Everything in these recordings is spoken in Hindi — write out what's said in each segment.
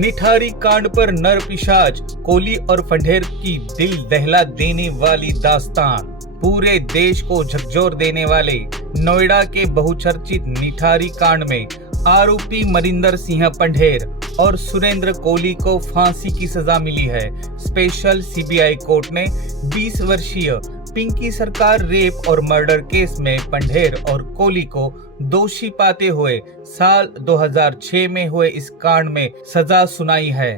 निठारी कांड पर नर पिशाच, कोली और फंढेर की दिल दहला देने वाली दास्तान। पूरे देश को झकझोर देने वाले नोएडा के बहुचर्चित निठारी कांड में आरोपी मरिंदर सिंह पंढेर और सुरेंद्र कोली को फांसी की सजा मिली है। स्पेशल सीबीआई कोर्ट ने 20 वर्षीय पिंकी सरकार रेप और मर्डर केस में पंढेर और कोली को दोषी पाते हुए साल 2006 में हुए इस कांड में सजा सुनाई है।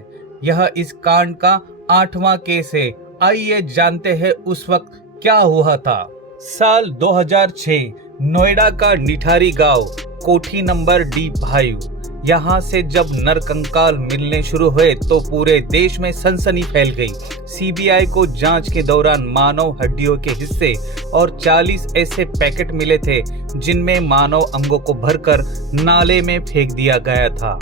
यह इस कांड का 8वां केस है। आइए जानते हैं उस वक्त क्या हुआ था। साल 2006 नोएडा का निठारी गांव कोठी नंबर D5, यहाँ से जब नरकंकाल मिलने शुरू हुए तो पूरे देश में सनसनी फैल गई। सीबीआई को जांच के दौरान मानव हड्डियों के हिस्से और 40 ऐसे पैकेट मिले थे जिनमें मानव अंगों को भरकर नाले में फेंक दिया गया था।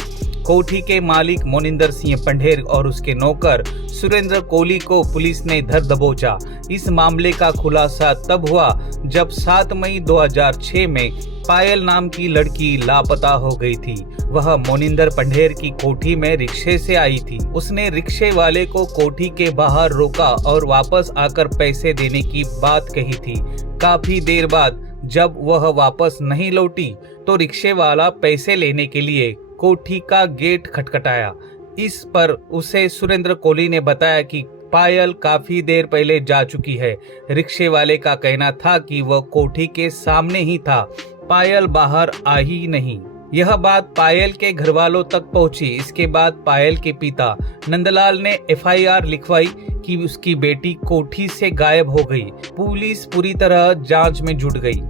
कोठी के मालिक मोनिंदर सिंह पंढेर और उसके नौकर सुरेंद्र कोली को पुलिस ने धर दबोचा। इस मामले का खुलासा तब हुआ जब 7 मई 2006 में पायल नाम की लड़की लापता हो गई थी। वह मोनिंदर पंढेर की कोठी में रिक्शे से आई थी। उसने रिक्शे वाले को कोठी के बाहर रोका और वापस आकर पैसे देने की बात कही थी। काफी देर बाद जब वह वापस नहीं लौटी तो रिक्शे वाला पैसे लेने के लिए कोठी का गेट खटखटाया। इस पर उसे सुरेंद्र कोली ने बताया कि पायल काफी देर पहले जा चुकी है। रिक्शे वाले का कहना था कि वह कोठी के सामने ही था, पायल बाहर आई ही नहीं। यह बात पायल के घर वालों तक पहुंची। इसके बाद पायल के पिता नंदलाल ने FIR लिखवाई कि उसकी बेटी कोठी से गायब हो गई। पुलिस पूरी तरह जांच में जुट गई।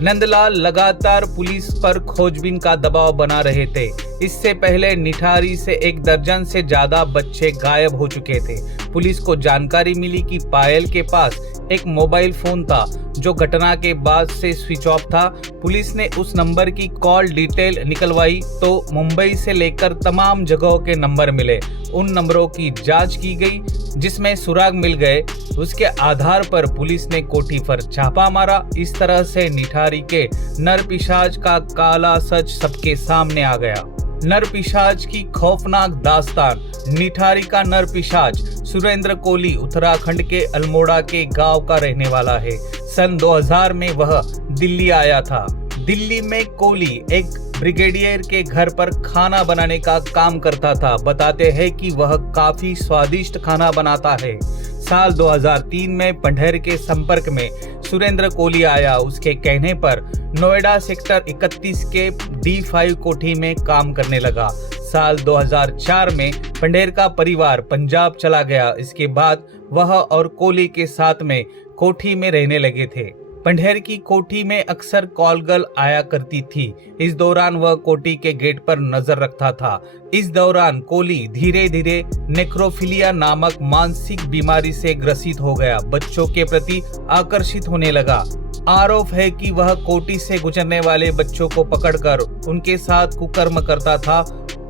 नंदलाल लगातार पुलिस पर खोजबीन का दबाव बना रहे थे। इससे पहले निठारी से 1 दर्जन से ज्यादा बच्चे गायब हो चुके थे। पुलिस को जानकारी मिली कि पायल के पास एक मोबाइल फोन था जो घटना के बाद से स्विच ऑफ था। पुलिस ने उस नंबर की कॉल डिटेल निकलवाई तो मुंबई से लेकर तमाम जगहों के नंबर मिले। उन नंबरों की जांच की गई जिसमें सुराग मिल गए। उसके आधार पर पुलिस ने कोठी पर छापा मारा। इस तरह से निठारी के नर पिशाच का काला सच सबके सामने आ गया। नर पिशाच की खौफनाक दास्तान। निठारी का नर पिशाच सुरेंद्र कोली उत्तराखंड के अल्मोड़ा के गांव का रहने वाला है। सन 2000 में वह दिल्ली आया था। दिल्ली में कोली एक ब्रिगेडियर के घर पर खाना बनाने का काम करता था। बताते हैं कि वह काफी स्वादिष्ट खाना बनाता है। साल 2003 में पंढेर के संपर्क में सुरेंद्र कोली आया। उसके कहने पर नोएडा सेक्टर 31 के D5 कोठी में काम करने लगा। साल 2004 में पंढेर का परिवार पंजाब चला गया। इसके बाद वह और कोली के साथ में कोठी में रहने लगे थे। पंढेर की कोठी में अक्सर कॉल गर्ल आया करती थी। इस दौरान वह कोठी के गेट पर नजर रखता था। इस दौरान कोली धीरे धीरे नेक्रोफिलिया नामक मानसिक बीमारी से ग्रसित हो गया। बच्चों के प्रति आकर्षित होने लगा। आरोप है कि वह कोठी से गुजरने वाले बच्चों को पकड़कर उनके साथ कुकर्म करता था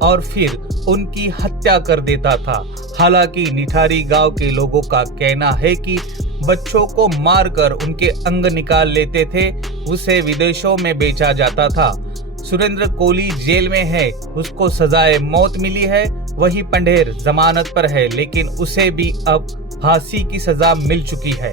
और फिर उनकी हत्या कर देता था। हालांकि निठारी गांव के लोगों का कहना है कि बच्चों को मारकर उनके अंग निकाल लेते थे। उसे विदेशों में बेचा जाता था। सुरेंद्र कोली जेल में है। उसको सजाए मौत मिली है। वही पंढेर जमानत पर है, लेकिन उसे भी अब फांसी की सजा मिल चुकी है।